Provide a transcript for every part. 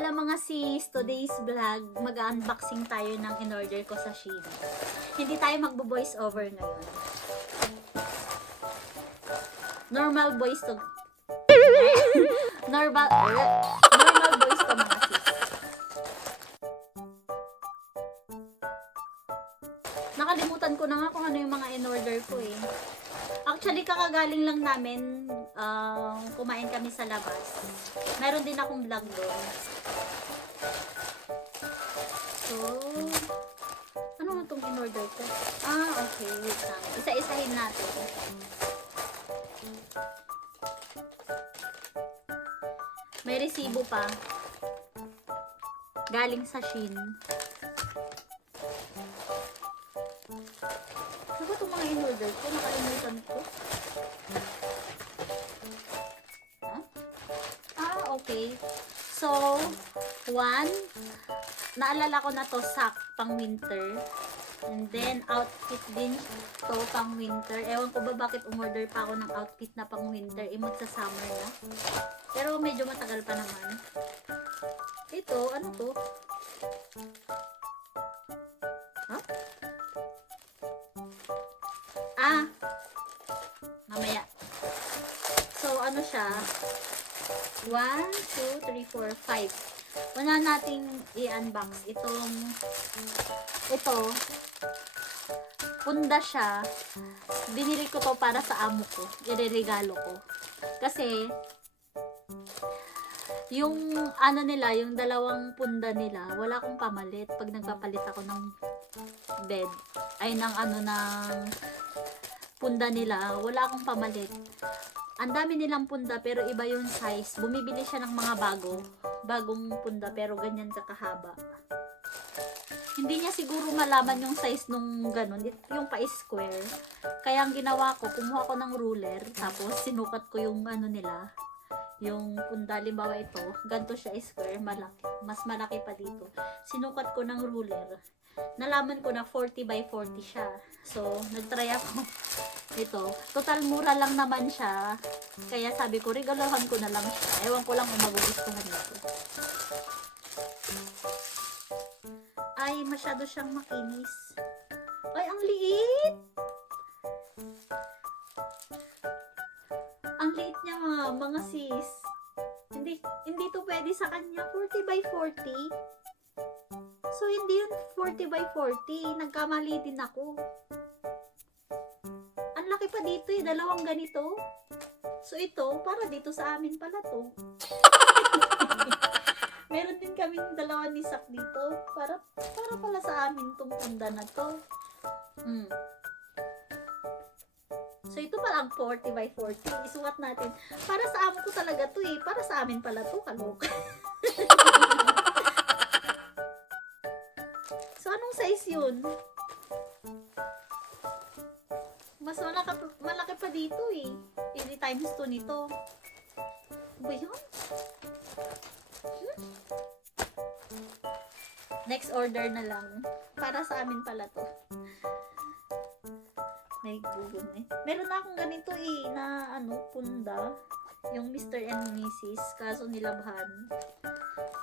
Hola mga sis, today's vlog, mag-unboxing tayo ng in-order ko sa Shein. Hindi tayo magbo-voice over ngayon. Normal voice to. normal voice to mga sis. Nakalimutan ko na nga kung ano yung mga in-order ko eh. Actually, kakagaling lang namin, kumain kami sa labas. Meron din akong vlog doon. So, ano nga itong in-order ko? Okay, wait lang. Isa-isahin natin. May resibo pa. Galing sa Shein. Ano ba itong mga in-order ko? Nakalimutan ko. Okay. So, naalala ko na to, sack pang winter. And then, outfit din to pang winter. Ewan ko ba bakit umorder pa ako ng outfit na pang winter. Magsa-summer na. Pero medyo matagal pa naman. Ito, ano to? Mamaya. So, ano siya? 1, 2, 3, 4, 5. Una nating i-unbox ito, punda siya. Binili ko to para sa amo ko. Ireregalo ko. Kasi, yung ano nila, yung dalawang punda nila, wala akong pamalit pag nagpapalit ako ng bed. Ay, ng punda nila, wala akong pamalit. Ang dami nilang punda pero iba yung size. Bumibili siya ng mga bagong punda pero ganyan kakahaba. Hindi niya siguro malaman yung size nung ganun, yung pa-square. Kaya ang ginawa ko, kumuha ko ng ruler, tapos sinukat ko yung ano nila, yung punda. Limbawa ito, ganito siya square, malaki. Mas malaki pa dito. Sinukat ko ng ruler. Nalaman ko na 40 by 40 siya. So, nagtry ako. Ito, total mura lang naman siya. Kaya sabi ko, regalahan ko na lang siya. Ewan ko lang kung magugustuhan nito. Ay, masyado siyang makinis. Ay, ang liit! Ang liit niya mga sis. Hindi to pwede sa kanya. 40 by 40. So, hindi yun 40 by 40. Nagkamali din ako. Ang laki pa dito eh. Dalawang ganito. So, ito, para dito sa amin pala to. Meron din kaming dalawa ni Sak dito. Para pala sa amin tong punda na to. So, ito pala ang 40 by 40. Isukat natin. Para sa amo ko talaga to eh. Para sa amin pala to. Kaloka. So, anong size yun? Mas malaki pa dito eh. 80 times 2 nito. Ano ba yun? Next order na lang. Para sa amin pala to. May gugun eh. Meron na akong ganito eh, na punda. Yung Mr. and Mrs. Kaso nilabhan.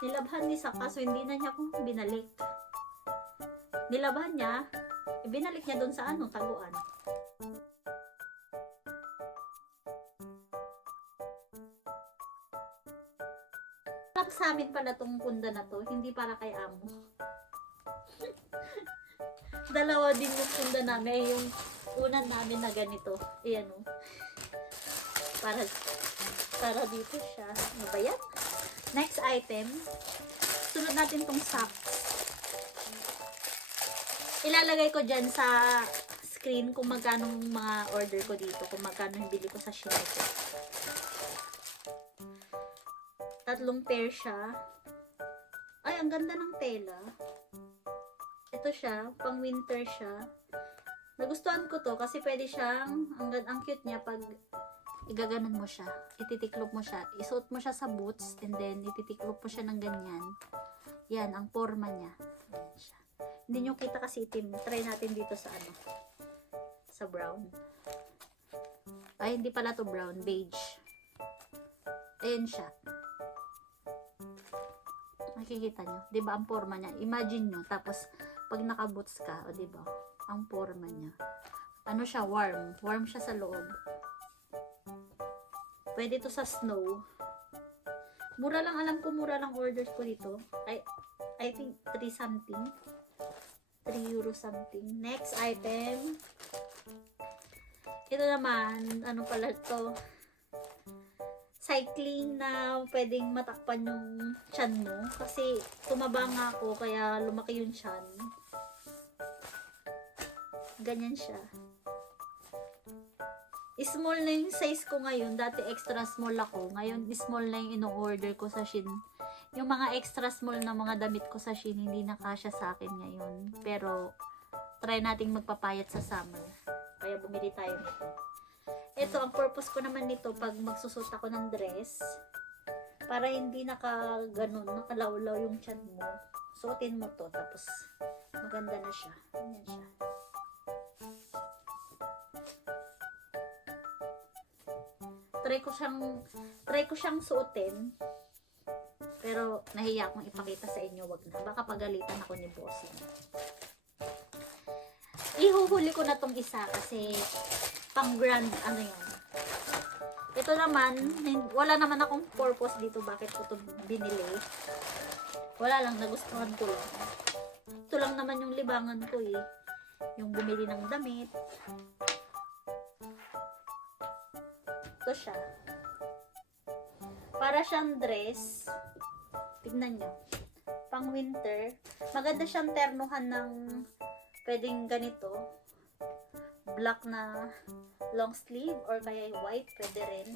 Nilabhan ni Sak, kaso hindi na niya akong binalik. Nilabhan niya, ibinalik niya doon sa taguan. Para sa amin pala tong punda na to, hindi para kay amo. Dalawa din yung punda namin, yung unan namin na ganito. Ayan o. Para dito siya. Ano ba yan? Next item. Sunod natin tong socks. Ilalagay ko dyan sa screen kung magkano mga order ko dito, kung magkano yung bili ko sa Shein ito. 3 pair siya. Ay, ang ganda ng tela. Ito siya, pang winter siya. Nagustuhan ko to kasi pwede siyang, ang cute niya pag igaganon mo siya. Ititiklop mo siya. Isuot mo siya sa boots and then ititiklop mo siya ng ganyan. Yan, ang forma niya. Ayan siya. Hindi nyo kita kasi itim. Try natin dito sa sa brown. Ay, hindi pala to brown. Beige. Ayan siya. Nakikita nyo? Diba ang forma niya? Imagine nyo. Tapos, pag naka-boots ka, o diba? Ang forma niya. Ano siya? Warm. Warm siya sa loob. Pwede to sa snow. Mura lang, alam ko mura lang orders ko dito. I think 3 something. 3 euro something. Next item. Ito naman, ano pala to? Cycling na pwedeng matakpan yung tiyan mo. Kasi tumaba nga ako, kaya lumaki yung tiyan. Ganyan siya. Small na yung size ko ngayon. Dati extra small ako. Ngayon, small na yung ino-order ko sa Shein. Yung mga extra small na mga damit ko sa Shein, hindi na kasya sa akin ngayon. Pero, try nating magpapayat sa summer. Kaya bumili tayo nito. Ito, ang purpose ko naman nito pag magsusot ako ng dress, para hindi nakalawlaw yung tiyan mo. Suotin mo to, tapos maganda na siya. Ganyan siya. Try ko siyang suotin. Pero nahiya akong ipakita sa inyo, wag na. Baka pagalitan ako ni bossing. Ihuhuli ko na tong isa kasi pang grand ano yan. Ito naman, wala naman akong purpose dito bakit ko ito binili. Wala lang, nagustuhan ko lang. Ito lang naman yung libangan ko eh. Yung bumili ng damit. Ito siya. Para siyang dress. Tignan nyo. Pang winter. Maganda siyang ternuhan ng pwedeng ganito. Black na long sleeve or kaya white. Pwede rin.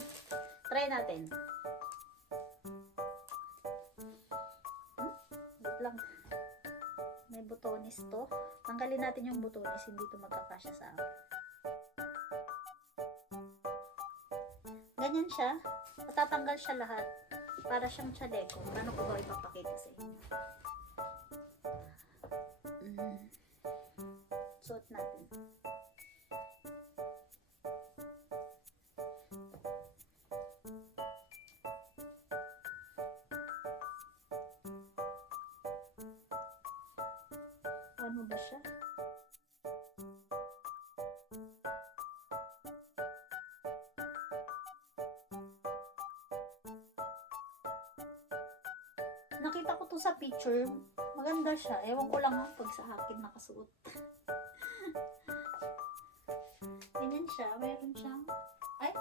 Try natin. Wait lang. May butones to. Tanggalin natin yung butones. Hindi to magkakasya sa akin. Ganyan siya. Matatanggal siya lahat. Para siyang chaleco. Paano ko ba ipapakita sa inyo? Suot natin. Ano ba siya? Nakita ko to sa picture. Maganda siya. Ewan ko lang pag sa akin nakasuot. Ganyan siya. Meron siyang... Ay!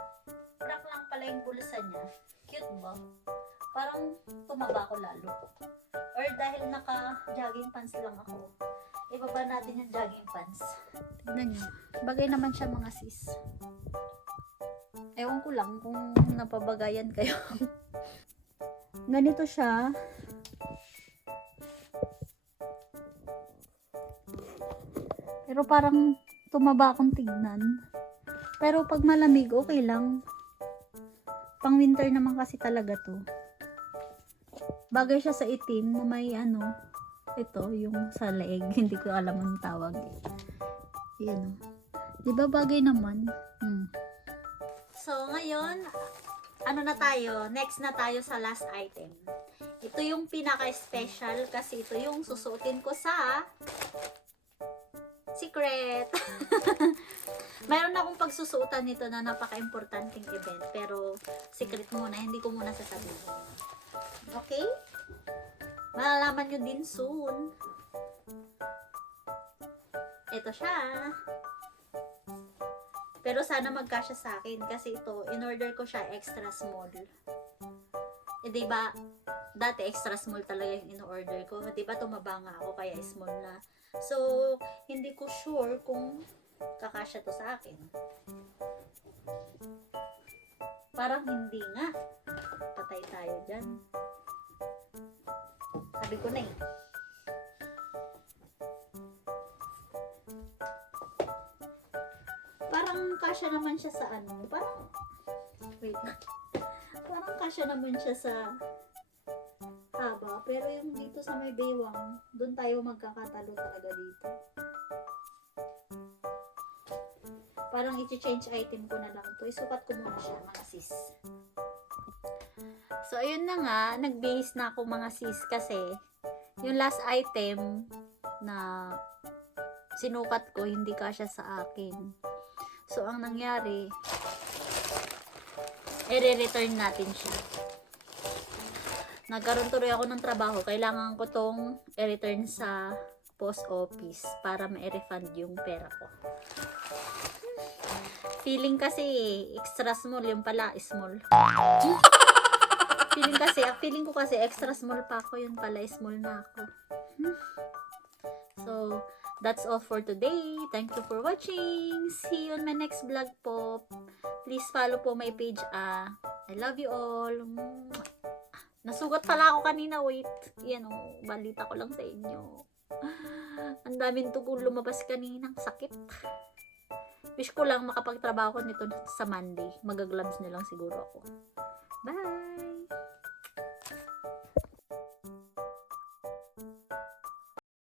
Black lang pala yung pulsa niya. Cute ba? Parang tumaba ko lalo. Or dahil naka-jogging pants lang ako. Ibaba natin yung jogging pants. Tignan nyo. Bagay naman siya mga sis. Ewan ko lang kung napabagayan kayo. Ganito siya. Pero parang tumaba akong tignan. Pero pag malamig, okay lang. Pang winter naman kasi talaga to. Bagay siya sa itim na may ano, ito, yung sa leeg. Hindi ko alam ang tawag. Yan. Diba bagay naman? So, ngayon, ano na tayo? Next na tayo sa last item. Ito yung pinaka-special kasi ito yung susuotin ko sa secret. Mayroon akong pagsusuotan nito na napaka-importanting event. Pero, secret muna. Hindi ko muna sasabihin. Okay? Malalaman nyo din soon. Ito siya. Pero sana magkasya sa akin. Kasi ito, in-order ko siya extra small. Eh, diba, dati extra small talaga yung in-order ko. Diba, tumaba nga ako kaya small na. So, hindi ko sure kung kakasya to sa akin. Parang hindi nga. Patay tayo dyan. Sabi ko na eh. Parang kasya naman siya sa ano. Parang, wait na. Parang kasya naman siya sa haba. Pero yung dito sa may baywang, doon tayo magkakatalo talaga dito. Parang i-change item ko na lang to. Isukat ko muna siya mga sis. So, ayun na nga. Nagbihis na ako mga sis kasi yung last item na sinukat ko, hindi kasya sa akin. So, ang nangyari, i-return natin siya. Nagkaroon tuloy ako ng trabaho. Kailangan ko tong i-return sa post office para ma-refund yung pera ko. Feeling kasi extra small, yung pala small. Feeling ko kasi extra small pa ako, yun pala small na ako. So, that's all for today. Thank you for watching. See you on my next vlog po. Please follow po my page. I love you all. Nasugat pala ako kanina. Wait. Yan o. Balita ko lang sa inyo. Ang daming tugong lumabas kaninang sakit. Wish ko lang makapagtrabaho ko nito sa Monday. Magagloves na lang siguro ako. Bye!